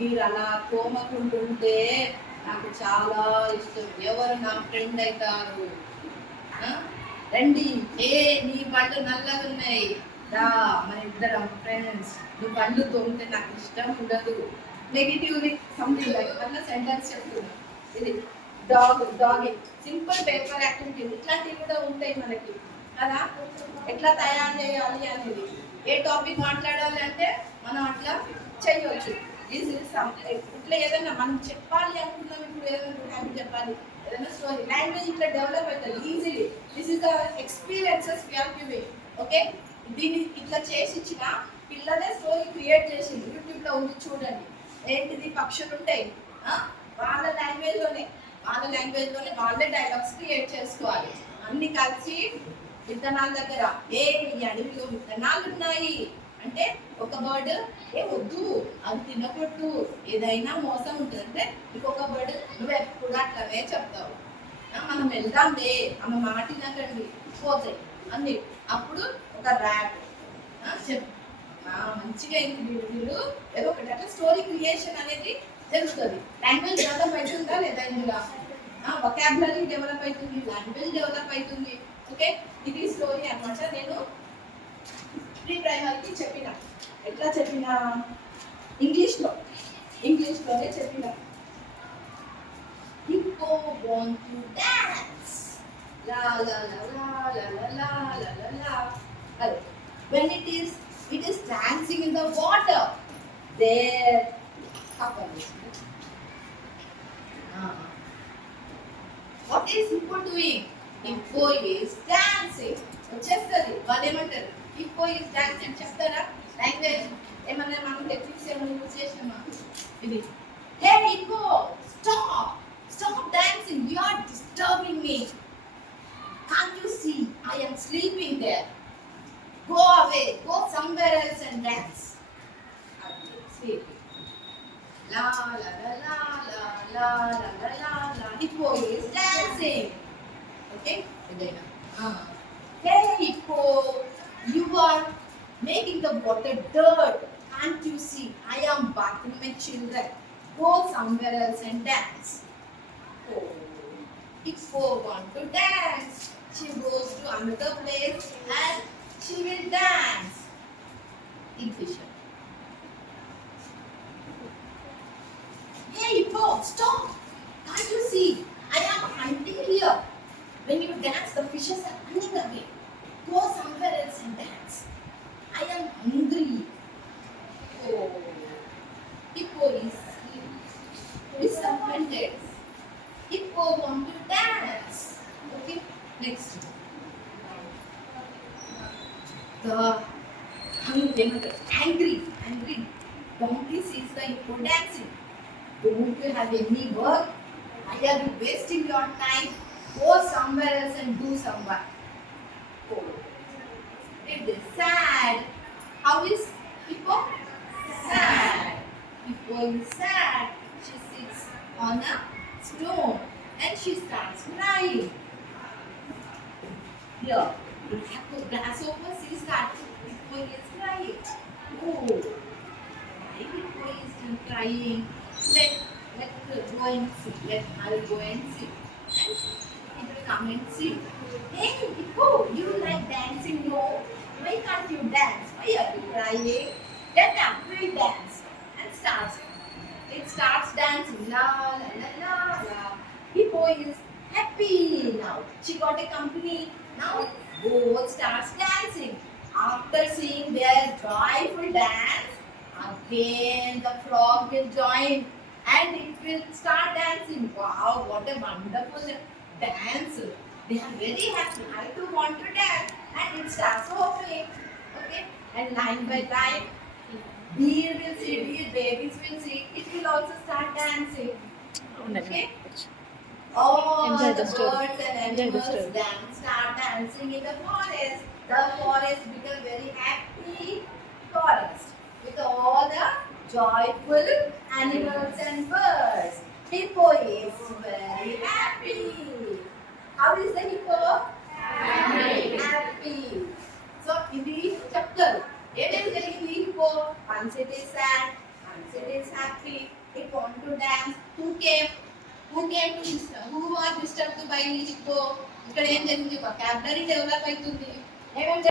మీరు అలా తోమకుంటుంటే నాకు చాలా ఇష్టం. ఎవరు నా ఫ్రెండ్ అవుతారు? రండి, నీ పళ్ళు నల్లగా ఉన్నాయి, రా మన ఇద్దరం ఫ్రెండ్స్. నువ్వు పళ్ళు తోమితే నాకు ఇష్టం ఉండదు. నెగిటివ్ సంథింగ్ లైక్ అట్లా సెంటెన్స్ చెప్తున్నా. ఇది డాగ్ సింపుల్ పేపర్ యాక్టివిటీ ఇట్లాంటివి కూడా ఉంటాయి మనకి కదా. ఎట్లా తయారు చేయాలి అనేది, ఏ టాపిక్ మాట్లాడాలి అంటే మనం అట్లా చేయవచ్చు. ఇట్లా ఏదైనా మనం చెప్పాలి అనుకున్నాం, ఇప్పుడు ఏదైనా చెప్పాలి, ఏదైనా స్టోరీ, లాంగ్వేజ్ ఇట్లా డెవలప్ అవుతుంది easily. This is the experiences we are giving. Okay, దీన్ని ఇట్లా చేసి ఇచ్చిన పిల్లలే స్టోరీ క్రియేట్ చేసింది. యూట్యూబ్లో ఉంది చూడండి. ఏంటిది, పక్షులు ఉంటాయి, వాళ్ళ లాంగ్వేజ్లోనే వాళ్ళే డైలాగ్స్ క్రియేట్ చేసుకోవాలి. అన్ని కలిసి విత్తనాల దగ్గర ఈ అడవిలో విత్తనాలు ఉన్నాయి అంటే ఒక బర్డ్ వద్దు అది తినకూడదు, ఏదైనా మోసం ఉంటుంది అంటే ఇంకొక బర్డ్ నువ్వు ఎప్పుడు అట్లనే చెప్తావు, మనం వెళ్దాంలే ఆమె మాటినకండి పోతాయి అన్ని. అప్పుడు ఒక ర్యాట్ మంచిగా అయింది వీళ్ళు ఏదో ఒకటి అట్లా స్టోరీ క్రియేషన్ అనేది జరుగుతుంది. లాంగ్వేజ్ డెవలప్ అవుతుందా లేదా, ఇందులో వొకాబులరీ డెవలప్ అవుతుంది, లాంగ్వేజ్ డెవలప్ అవుతుంది. ఓకే, ఇది స్టోరీ అన్నమాట. నేను ప్రీ ప్రైమరీకి చెప్పిన, ఎట్లా చెప్పిన, ఇంగ్లీష్లోనే చెప్పిన. Hippo want to dance, la la la la la la la la la la. When it is dancing in the water, there couple is. What is Hippo doing? Hippo is dancing. వచ్చేస్తుంది వాళ్ళు ఏమంటారు, hippo is dancing చెప్తారా? Language ఏమన్నా మనం techniques ఏమైనా use చేసినామా? ఇది hey hippo stop dancing, you are disturbing me, can't you see I am sleeping there, go away, go somewhere else and dance. Sleeping la la la la la la la la la la. Hippo is dancing. Okay, again. Hey Hippo, you are making the water dirt. Can't you see? I am bathing my children. Go somewhere else and dance. Oh, Hippo want to dance. She goes to another place and she will dance. English. Hey Hippo, stop! Can't you see? I am hunting here. When you dance, the fishes are running away. Go somewhere else and dance. I am hungry. Oh, Hippo is disappointed. Hippo want to dance. Okay, next. The angry donkey sees the hippo dancing. Don't you have any work? Why are you wasting your time? Go somewhere else and do some work. Oh, it is sad. How is Hippo? Sad. Hippo is sad. She sits on a stone and she starts crying. Here, the grasshopper sees that Hippo is crying. Oh, why Hippo is still crying? Let go and see. I'll go and see. And it will come and see. Hey Hippo, you like dancing? No. Why can't you dance? Why are you crying? Get up, we'll dance. And it starts dancing. La la la la la. Hippo is happy now. She got a company. Now both starts dancing. After seeing their joyful dance, again the frog will join. And it will start dancing. Wow, what a wonderful dance. They are very happy. I too want to dance. And it starts opening. Okay. And line by line, deer will see, deer babies will see. It will also start dancing. Okay. All the birds and animals start dancing in the forest. The forest become very happy forest with all the joyful animals and birds. Hippo is very happy. How is the hippo? Happy. So in the chapter, what is the hippo? Once it is sad, once it is happy. Dance who are disturbed by లిపో. ఇక్కడ ఏం జరిగింది? Vocabulary develop అవుతుంది. ఏమేమి